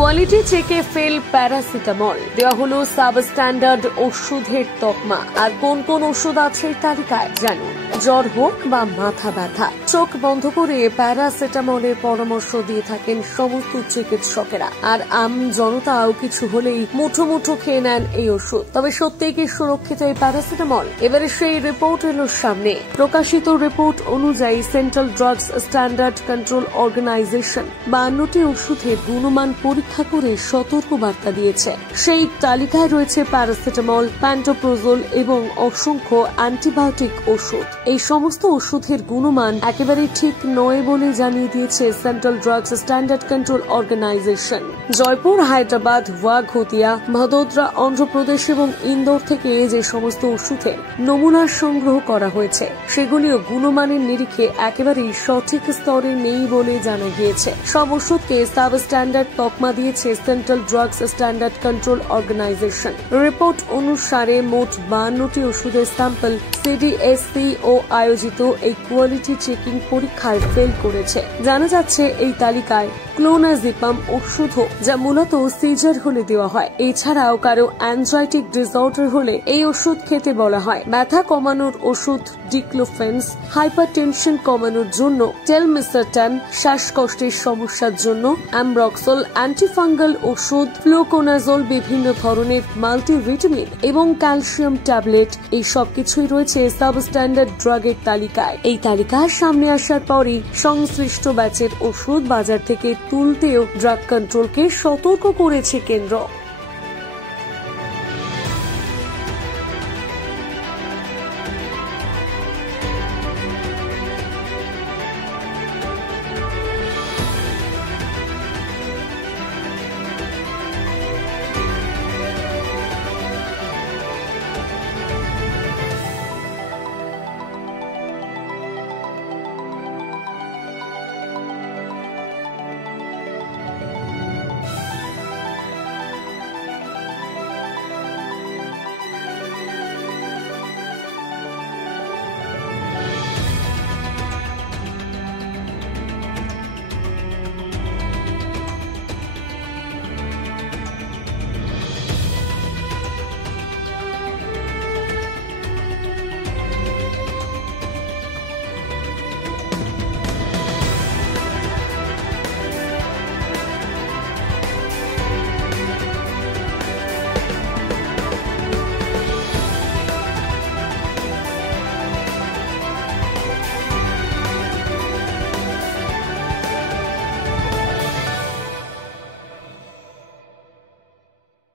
Quality চেকে fail paracetamol, দেওয়া হলো সাবস্ট্যান্ডার্ড ওষুধের তকমা। আর কোন কোন ওষুধ আছে তালিকায় জানুন। জ্বর হোক বা মাথা ব্যথা, চোখ বন্ধ করে প্যারাসিটামলের পরামর্শ দিয়ে থাকেন সমস্ত চিকিৎসকেরা। আর আম জনতাও কিছু হলেই মুঠো মুঠো খেয়ে নেন এই ওষুধ। তবে সত্যিই কি সুরক্ষিত এই প্যারাসিটামল? এবারে সেই রিপোর্ট এলো সামনে। প্রকাশিত রিপোর্ট অনুযায়ী Central drugs standard control Organisation 52টি ওষুধের গুণমান পরীক্ষা করে সতর্ক বার্তা দিয়েছে। সেই তালিকায় রয়েছে প্যারাসিটামল, প্যান্টোপ্রোজোল এবং অসংখ্য অ্যান্টিবায়োটিক ওষুধ। এই সমস্ত ওষুধের গুণমান একেবারে ঠিক নয় বলে জানিয়ে দিয়েছে central drugs standard control organisation. Jaipur, Hyderabad, ওয়াঘতিয়া, ভদোদরা, অন্ধ্রপ্রদেশ এবং ইন্দোর থেকে যে সমস্ত ওষুধের নমুনা সংগ্রহ করা হয়েছে সেগুলিও গুণমানের নিরিখে একেবারেই সঠিক স্তরে নেই বলে জানা গিয়েছে। সব ওষুধকে সাবস্ট্যান্ডার্ড তকমা দিয়েছে central drugs standard control organisation. Report অনুসারে মোট 52টি ওষুধের স্যাম্পল সিডিএসসিও আয়োজিত এই কোয়ালিটি চেকিং পরীক্ষায় ফেল করেছে। জানা যাচ্ছে এই তালিকায় ক্লোনাজিপাম ওষুধও, যা মূলত সিজার হলে দেওয়া হয়। এছাড়াও কারো অ্যানজাইটিক ডিসঅর্ডার হলে এই ওষুধ খেতে বলা হয়। ব্যথা কমানোর ওষুধ ডিক্লোফেন্স, হাইপারটেনশন কমানোর জন্য টেলমিসার্টান, শ্বাসকষ্টের সমস্যার জন্য অ্যামব্রক্সল, অ্যান্টিফাঙ্গাল ওষুধ ফ্লুকোনাজোল, বিভিন্ন ধরনের মাল্টিভিটামিন এবং ক্যালসিয়াম ট্যাবলেট, এই সবকিছুই রয়েছে সাবস্ট্যান্ডার্ড ড্রাগের তালিকায়। এই তালিকার সামনে আসার পরই সংশ্লিষ্ট ব্যাচের ওষুধ বাজার থেকে তুলতেও ড্রাগ কন্ট্রোলকে সতর্ক করেছে কেন্দ্র।